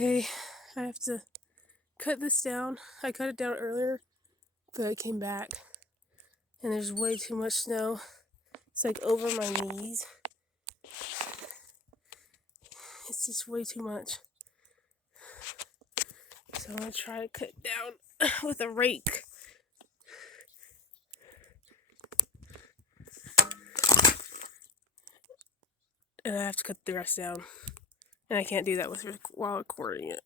Okay, I have to cut this down. I cut it down earlier, but I came back and there's way too much snow. It's like over my knees. It's just way too much. So I'm gonna try to cut it down with a rake. And I have to cut the rest down. And I can't do that while recording it.